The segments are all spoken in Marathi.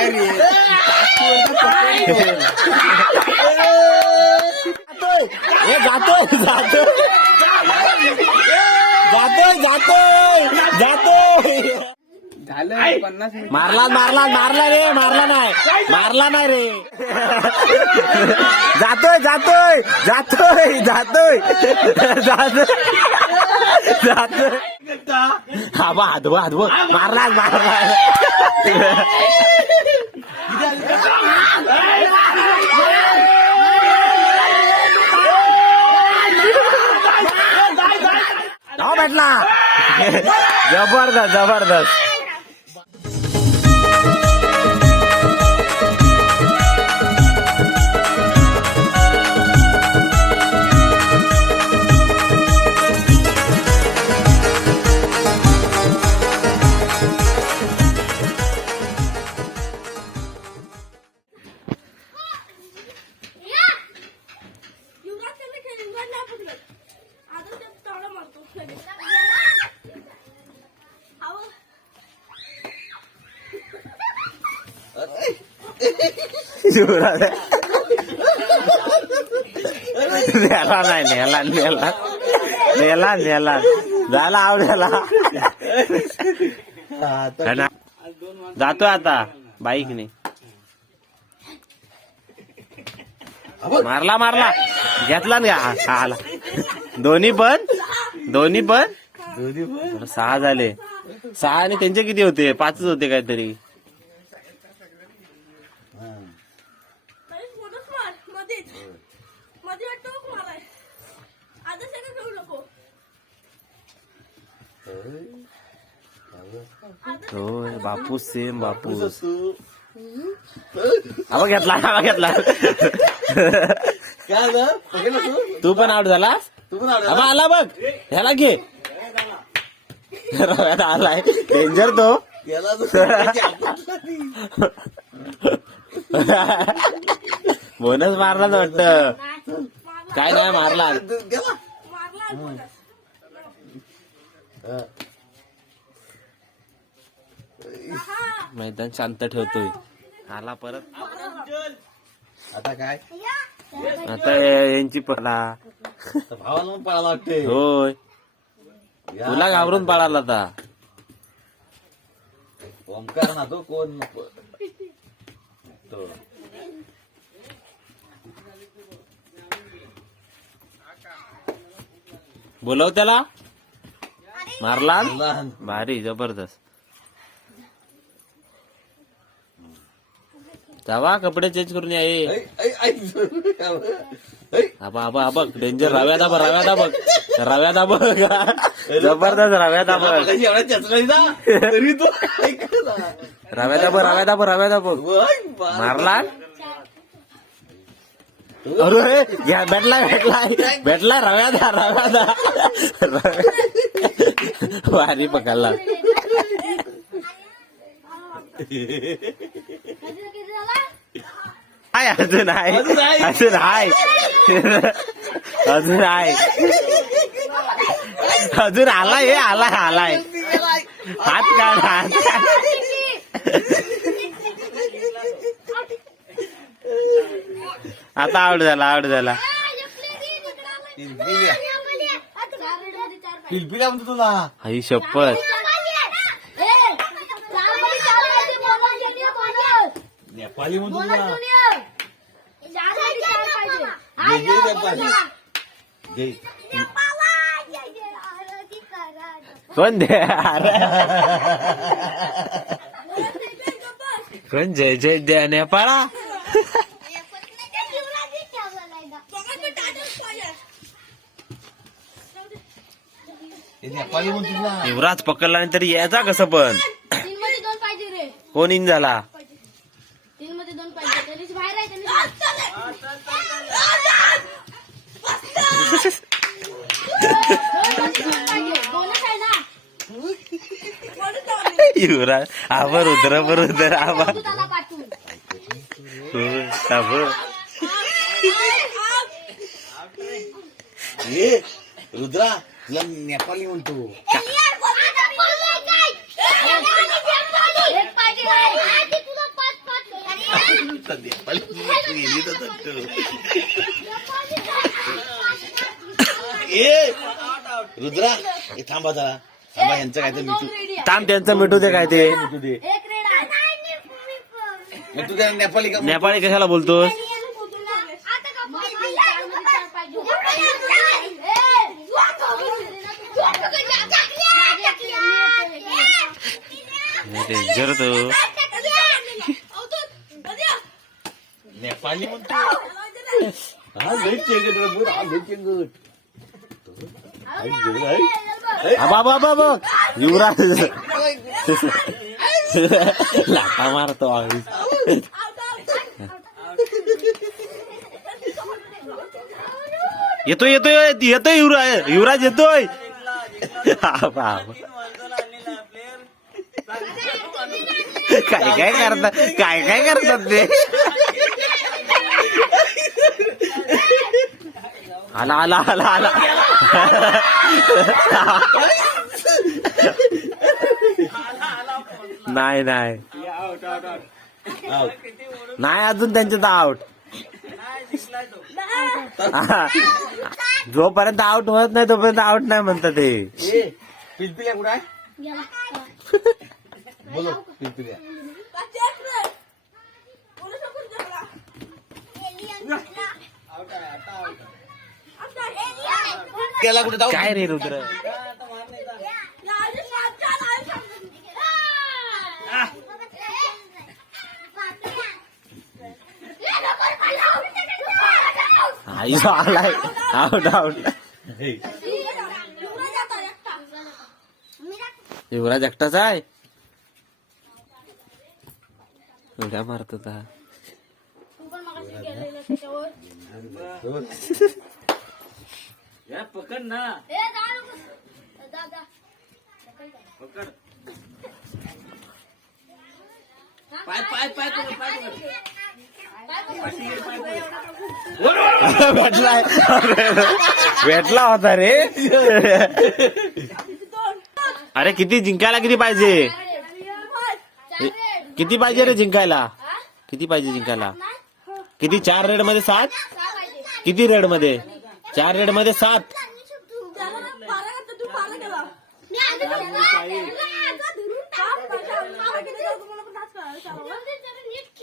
काय जातोय जातोय जातोय जातोय जातोय झालं पन्नास मारला मारला मारला रे मारला नाही मारला नाही रे जातोय जातोय जातोय जातोय जातोय जातोय हा बा हात हात मारला मारला हा जबरदस्त जबरदस्त. नाही नेला नेला नेला नेला झाला आवडायला जातोय आता बाईकने मारला मारला घेतला ना आला दोन्ही पण दोन्ही पण सहा झाले सहा आणि त्यांचे किती होते पाचच होते काहीतरी अरे फोनच मार मध्येच मध्ये वाटतं बघ माराय आता सगळं घेऊ नको होय बापूस सेम बापूस आवा घेतला आवा घेतला. झालं? तू? पण आउट झालास? तू पण आला आबा आला बघ. ह्याला घे. रव्यात आलाय. डेंजर तो. बोनस मारला वाटत. काय नाही मारला आहे बोनस. हा. मैदान शांत ठेवतोय. आला परत. आता काय? आता हे- यांची तर भावाला पण पळायला वाटते होय. तुला घाबरून पळाला आता. ओमकार ना तो कोण? तो. बोलव त्याला. मारला भारी जबरदस्त. जावा कपडे चेंज करून या. ए. आबा आबा आबा डेंजर रव्या दाबा रव्या दाबा रव्या दाबा जबरदस्त रव्या दाबा. रव्या दाबा रव्या दाबा रव्या दाबा मारला? अरे घ्या भेटला भेटला. भेटला रव्या दा रव्या दा. भारी पकडला. आहे अजून आहे. अजून आहे अजून आहे अजून आलाय हे आलाय आलाय. हात काढ हात आता आवड झाला आवड झाला. पिलपिल्या म्हणतो तुला आई शपथ नेपाळी म्हणतो तुला. जय. कोण दे? कोण जय जय द्या नेपाळा युवराज पकडला नाही तरी यायचा कसं पण? तीन मध्ये दोन पाहिजे रे. कोण इन झाला तीन मध्ये दोन पाहिजे त्यांनीच बाहेर आहे त्यांनीच बोनस आहे ना युवराज. आवर उदर बर पाठवून. ए रुद्रा तुला म्हणतो. नेपाली तट्टू. ए रुद्रा हे थांबा जरा. थांबा यांचं काय तर मिठू थांब त्यांचं मिठू दे काय ते. मग का नेपाळी कशाला बोलतोस? डेंजर तो नेपाली म्हणतो. हा लई हा लई. बाबा बाबा बघ. युवराज. लाटा मारतो आहे. येतोय येतोय येतोय युवराज युवराज येतोय. काय काय करतात काय काय करतात ते? आला आला आला आला. नाही नाही. नाही अजून त्यांच्यात आउट जोपर्यंत आउट होत नाही तोपर्यंत आउट नाही म्हणतात ते. पिलपिल्या कुठं आहे? बोलो पिलपिल्या त्याला कुठे जाऊ? काय रे रुद्र? आलाय. आउट आउट युवराज एकटाच आहे? उड्या मारत होता. पकड ना. पकड. पाय पाय पाय पकड पाय पकड भेटलाय. भेटला होता रे. अरे किती जिंकायला किती पाहिजे? किती पाहिजे रे जिंकायला? किती पाहिजे जिंकायला? किती? चार रेडमध्ये सात? किती रेडमध्ये चार रेडमध्ये सात?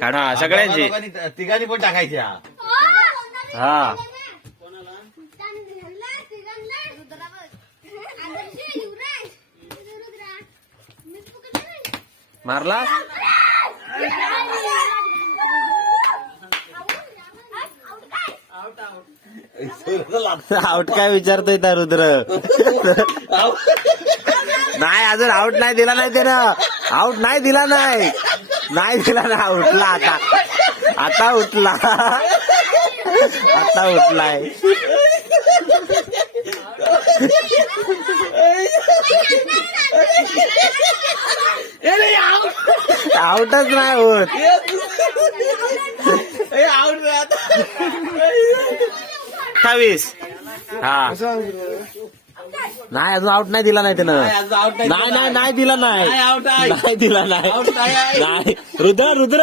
काढा सगळ्यांची. लोकांनी तिघांनी पण टाकायच्या. हा. मारला? आउट काय विचारतोय त्या रुद्र? नाही अजून आउट नाही दिला नाही त्यानं. आउट नाही दिला नाही. नाही दिला ना उठला आता. आता उठला. आता उठलाय. आउटच नाही होत. अठ्ठावीस हा. नाही अजून आउट नाही दिला नाही त्यानं. नाही नाही नाही दिला नाही नाही, दिला. नाही. रुद्र रुद्र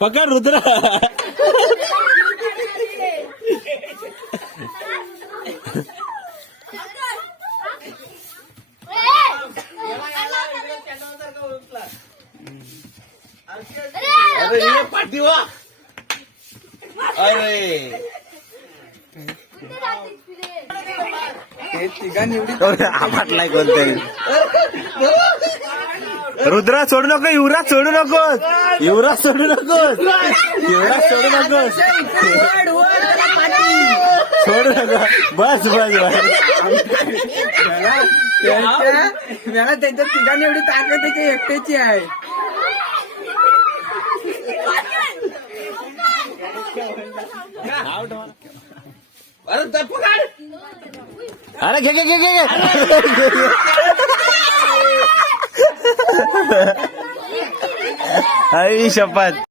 पकड रुद्र. आपटलाय रुद्रा सोडू नको युवराज सोडू नकोस. युवराज सोडू नकोस. युवराज सोडू नकोस. सोडू नको बस बस बस. मला त्यांच्या तिघांनी एवढी ताकद त्याच्या एकट्याची आहे. अरे घे घे घे घे घे. आई शपथ.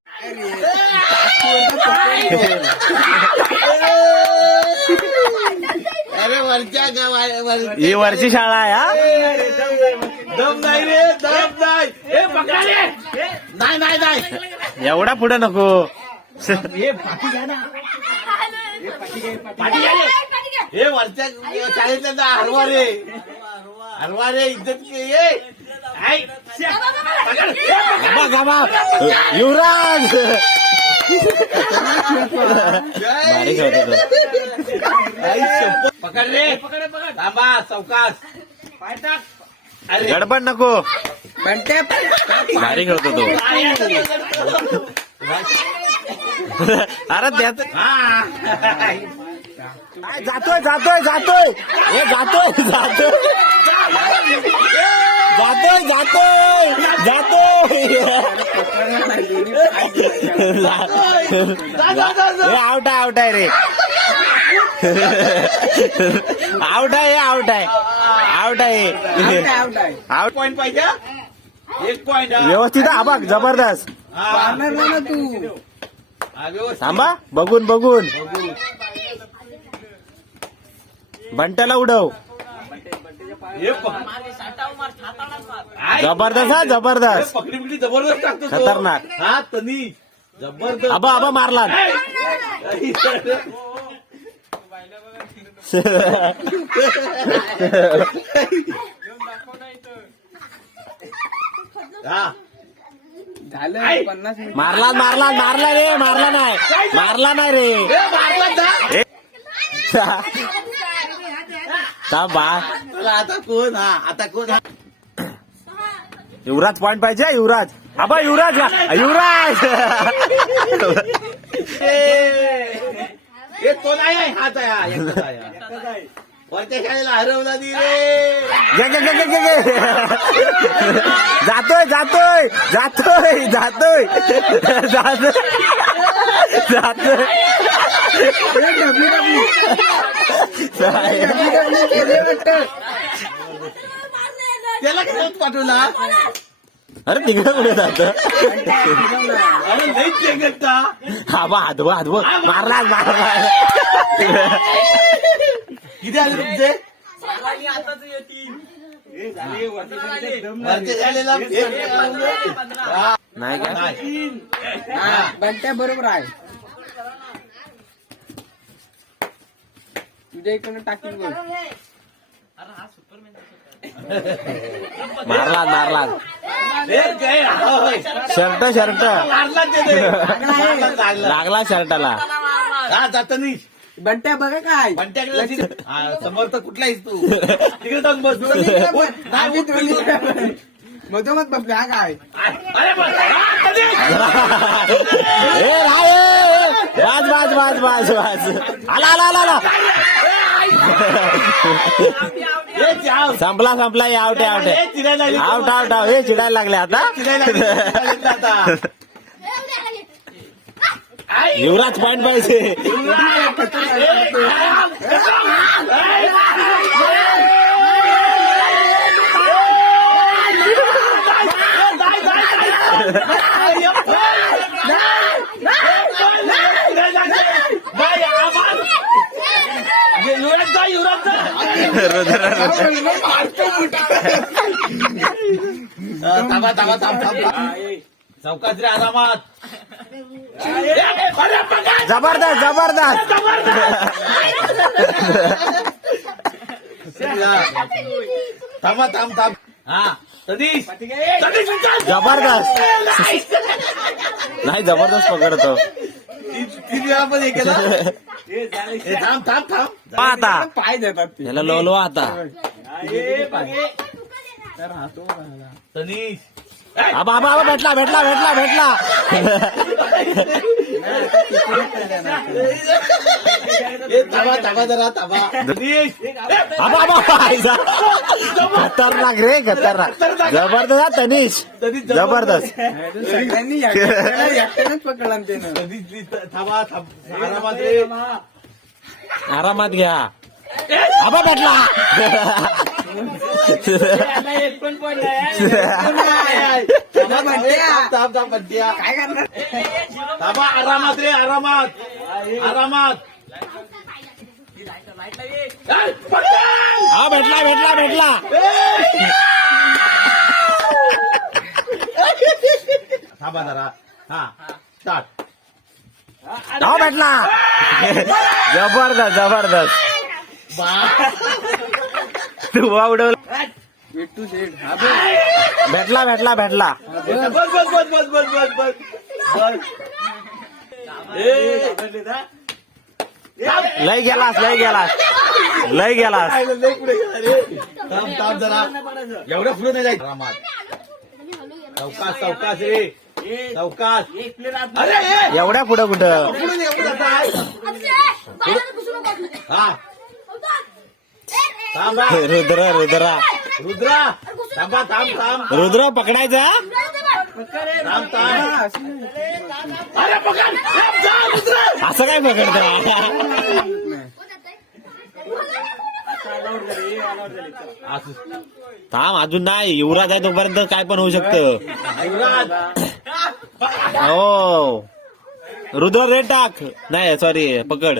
अरे वरच्या गावा ही वरची शाळा आहे हा? दम नाही रे दम नाही. हे पकडा रे नाही नाही नाही. एवढा पुढे नको. हे पाठी घ्या ना. पाठी घ्या रे हे वरच्या शाळेतल्या हरवा रे. हरवा रे इज्जत के ये. युवराज. पकड रे. थांबा चौकास. गडबड नको. भारी खेळतो तो. अरे त्यात हा. काय जातोय जातोय जातोय? हे जातोय जातोय. जातोय जातोय जातोय. हे आउट आहे आउट आहे रे. आउट आहे हे आउट आहे. आउट आहे. आउट पॉइंट पाहिजे? हा? एक पॉइंट व्यवस्थित आहे, हा बघ जबरदस्त. तू. थांबा बघून. बघून. बंट्याला उडव जबरदस्त हा जबरदस्त पकडी जबरदस्त टाकतो तो. खतरनाक. हा तनी जबरदस्त आबा आबा मारला आई, हा झालं पन्नास मिनिट मारला मारला मारला रे मारला नाही मारला नाही रे हे मारला जा. ए. बा. आता कोण हा आता कोण हा? युवराज पॉइंट पाहिजे युवराज. आबा युवराज युवराज. तो नाही हा. वरच्या शाळेला हरवला रे. जातोय जातोय जातोय जातोय. जातोय. जातोय. त्याला पाठवला. अरे तिकडे कुठे जात. अरे हा बा हातव हातव मारला मारला किती आले तुमचे? नाही. का? बंट्या बरोबर आहे. तुझ्या इकडनं टाकीन बघ मारला मारला हे. Shirt shirt. लागला. शर्टाला. हा जात नाही बंट्या बघा काय. हा, समोर तर कुठला आहेस तू? तिकडे जाऊन बस. मधोमध बघ हा काय. अरे बस. हा, कधी? ए वाज वाज वाज वाज आला आला आला. संपला संपला हे चिरायला आली. आउट आउट आउट हे चिडायला लागले आता. युवराज पॉइंट पाहिजे युवराज जा, युवराज जा. अं, थांबा थांबा थांब. थांब. चौकात रे आरामात. जबरदस्त जबरदस्त. थांबा थांब थांब. हा सतीश. सतीश उचल. जबरदस्त. नाही जबरदस्त पकडतो ती- ती वेळा पण हे केलं. हे थांब थांब थांब. पहा आता. पाय देतात ते त्याला लोलो आता. तर राहतो सनीश. आबा आबा आबा भेटला भेटला भेटला भेटला. खतरनाक रे खतरनाक. जबरदस्त हा तनिष. जबरदस्त. सगळ्यांनी पकडला ना त्यानं थांबा थांब आरामात रे आरामात घ्या आबा भेटला. एक पण पडलाय थांब, थांब, थांब, बंट्या. काय करणार थांबा आरामात रे आरामात आरामात हा भेटला भेटला भेटला थांबा जरा हा स्टार्ट हा भेटला जबरदस्त जबरदस्त तू उडवला भेटला भेटला भेटला. बस बस बस बस बस बस बस. लय गेलास लय गेलास. लय गेलास. एवढं फुलं नाही जायचं. चौकास रे. चौकास. एवढ्या पुढं कुठं? हा. रुद्र रुद्रा. रुद्रा थांबा थांब थांब. रुद्र पकडायचा? थांब थांब. अरे पकड. थांब, थांब, रुद्रा. असं काय पकडतो असं. थांब अजून नाही. युवराज आहे तोपर्यंत काय पण होऊ शकतं. युवराज. हो. रुद्र रेड टाक. नाही सॉरी पकड.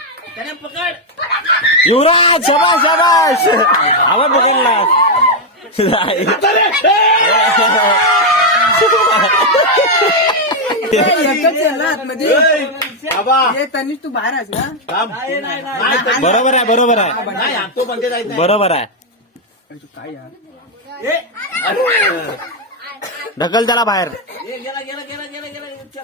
युवराज शबाश शबाश आवाज पकडला. त्यांनी तू बाहेर बरोबर आहे बरोबर आहे. बरोबर आहे. ढकल त्याला बाहेर. गेला गेला गेला गेला गेला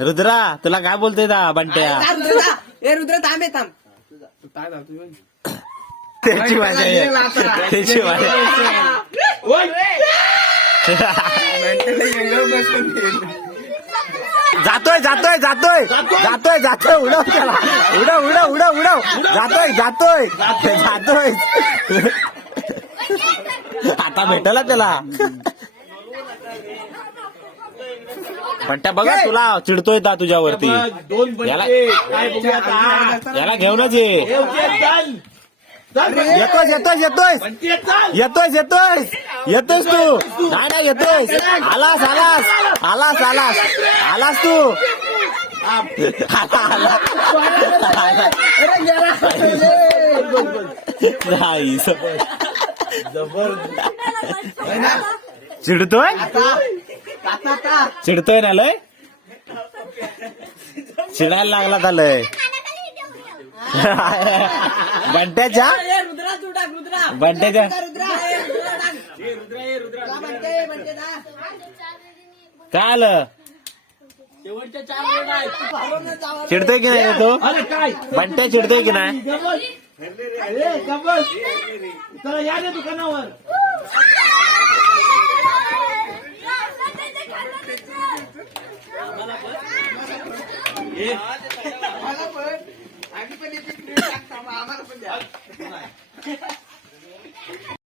रुद्रा तुला काय बोलतोय दा बंट्या? थांब रुद्रा. ए रुद्र थांब हे थांब. तू काय जातो त्याची आहे. त्याची. ओय. जातोय जातोय जातोय. जातोय. जातोय उडव त्याला. उडव उडव उडव उडव. जातोय. जातोय. जातोय. आता भेटला त्याला. बंट्या बघा तुला चिडतोय दा तुझ्यावरती. दोन याला- घेऊनच ये. हे. येतोय येतोय येतोय. येतोय येतोय येतोयस तू. नाही नाही येतोय आलास आलास. आलास आलास. आलास तू. हा. नाही जबर चिडतोय? चिडतोय ना लय? चिडायला लागला का लय. बंट्याच्या? बंट्याच्या? काय आलं? चिडतोय की नाही तो? अरे काय बंट्या चिडतोय की नाही? गबस आम्हाला पण. आम्ही पण आम्हाला पण द्या.